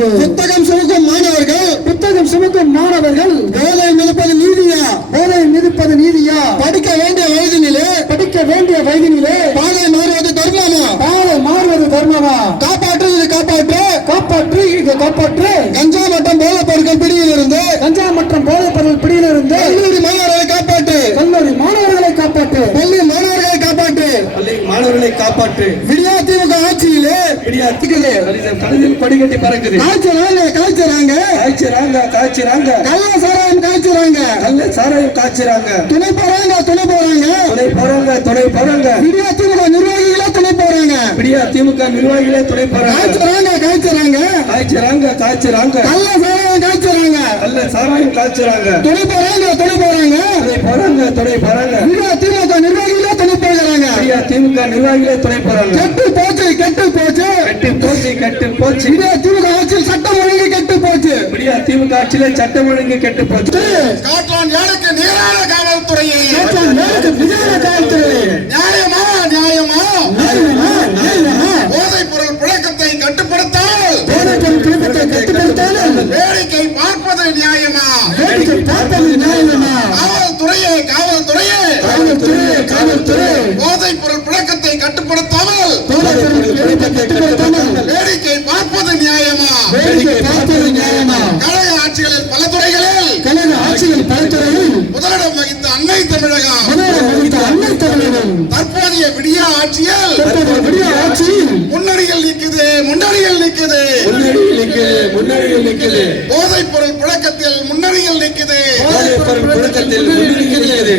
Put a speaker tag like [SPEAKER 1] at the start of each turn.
[SPEAKER 1] புத்தகம். சுமக்கும் மாணவர்கள்.
[SPEAKER 2] புத்தகம் சுமக்கும் மாணவர்கள்.
[SPEAKER 1] போதை மிதப்பது நீதியா?
[SPEAKER 2] போதை மிதிப்பது நீதியா?
[SPEAKER 1] படிக்க வேண்டிய வயதினிலே.
[SPEAKER 2] படிக்க வேண்டிய வயதினிலே.
[SPEAKER 1] பாதை மாறுவது தர்மமா?
[SPEAKER 2] பாதை மாறுவது தர்மமா?
[SPEAKER 1] காப்பாற்று இது காப்பாற்று.
[SPEAKER 2] காப்பாற்று இது காப்பாற்று.
[SPEAKER 1] கஞ்சா மற்றும் போதைப் பொருட்கள் பிடியில் இருந்து
[SPEAKER 2] கஞ்சா மற்றும் போதைப் பொருள் பிடியிலிருந்து
[SPEAKER 1] கல்லூரி மாணவர்களை காப்பாற்று
[SPEAKER 2] கல்லூரி மாணவர்களை காப்பாற்று
[SPEAKER 1] பள்ளி மாணவர்களை காப்பாற்று
[SPEAKER 3] பள்ளி மாணவர்களை காப்பாற்று.
[SPEAKER 1] விடியா திமுக ஆட்சியிலே
[SPEAKER 3] கழுதில் படிக்கட்டி பறக்குது.
[SPEAKER 1] காய்ச்சறாங்க காய்ச்சறாங்க
[SPEAKER 3] காய்ச்சறாங்க காய்ச்சறாங்க
[SPEAKER 1] கள்ள சாராயம் காய்ச்சறாங்க
[SPEAKER 3] நல்ல சாராயம் காய்ச்சறாங்க
[SPEAKER 1] துணை போறாங்க துணை போறாங்க.
[SPEAKER 3] துணை போறாங்க துணை போறாங்க.
[SPEAKER 1] விடியா திமுக நிர்வாகிகளே துணை போறாங்க.
[SPEAKER 3] விடியா திமுக நிர்வாகிகளே துணை போறாங்க.
[SPEAKER 1] காய்ச்சறாங்க காய்ச்சறாங்க
[SPEAKER 3] காய்ச்சறாங்க காய்ச்சறாங்க
[SPEAKER 1] கள்ள சாராயம் காய்ச்சறாங்க
[SPEAKER 3] நல்ல சாராயம் காய்ச்சறாங்க
[SPEAKER 1] துணை போறாங்க துணை போறாங்க.
[SPEAKER 3] துணை போறாங்க துணை போறாங்க.
[SPEAKER 1] விடியா திமுக நிர்வாகிகளே துணை போகிறாங்க
[SPEAKER 3] விடியா திமுக நிர்வாகிகளே துணை போறாங்க.
[SPEAKER 1] கெட்டு போச்சு கெட்டு போச்சு.
[SPEAKER 3] கெட்டு போச்சு கெட்டு போச்சு.
[SPEAKER 1] விடியா திமுக ஆட்சியில் சட்டம் ஒழுங்கு கெட்டு போச்சு.
[SPEAKER 3] விடியா திமுக ஆட்சியில சட்டம் ஒழுங்கு கெட்டு போச்சு.
[SPEAKER 4] காற்றான் யாருக்கு நேரான காவல்துறையே?
[SPEAKER 1] நேற்று நேருக்கு விஜயன காவல்துறை
[SPEAKER 4] நியாயமா நியாயமா?
[SPEAKER 1] நியாயமா நியாயமா?
[SPEAKER 4] போதைப் பொருள் புழக்கத்தை கட்டுப்படுத்தால்
[SPEAKER 1] போதைப் பொருள் புழக்கத்தை கட்டுப்படுத்தாலும்
[SPEAKER 4] வேடிக்கை பார்ப்பது நியாயமா?
[SPEAKER 1] வேடிக்கை பார்ப்பது நியாயமா
[SPEAKER 4] காவல்துறையே காவல்துறையே
[SPEAKER 1] காவல்துறை காவல்துறை
[SPEAKER 4] போதைப் பொருள் புழக்கத்தை கட்டுப்படுத்தாமல்
[SPEAKER 1] போதைப் பொருள் புழக்கத்தை கட்டுப்படுத்தாமல்
[SPEAKER 4] வேடிக்கை பார்ப்பது நியாயமா
[SPEAKER 1] பார்ப்பது நியாயமா
[SPEAKER 4] கழக ஆட்சிகளில் பல துறைகளில்
[SPEAKER 1] கழக
[SPEAKER 4] முதலிடம் வகித்த அன்னை தமிழகம்.
[SPEAKER 1] முதலிடம் வகித்த அன்னை தமிழகம்.
[SPEAKER 4] தற்போதைய விடியா ஆட்சியில்
[SPEAKER 1] தற்போதைய விடிய ஆட்சியில்
[SPEAKER 4] முன்னணியில் நிக்குது முன்னணியில் நிக்குது.
[SPEAKER 3] முன்னணியில் முன்னணியில் நிக்குது.
[SPEAKER 4] போதைப் பொருள் புழக்கத்தில் முன்னணியில் நிக்குது.
[SPEAKER 3] போதைப் பொருள் புழக்கத்தில் முன்னணியில் நிக்குது.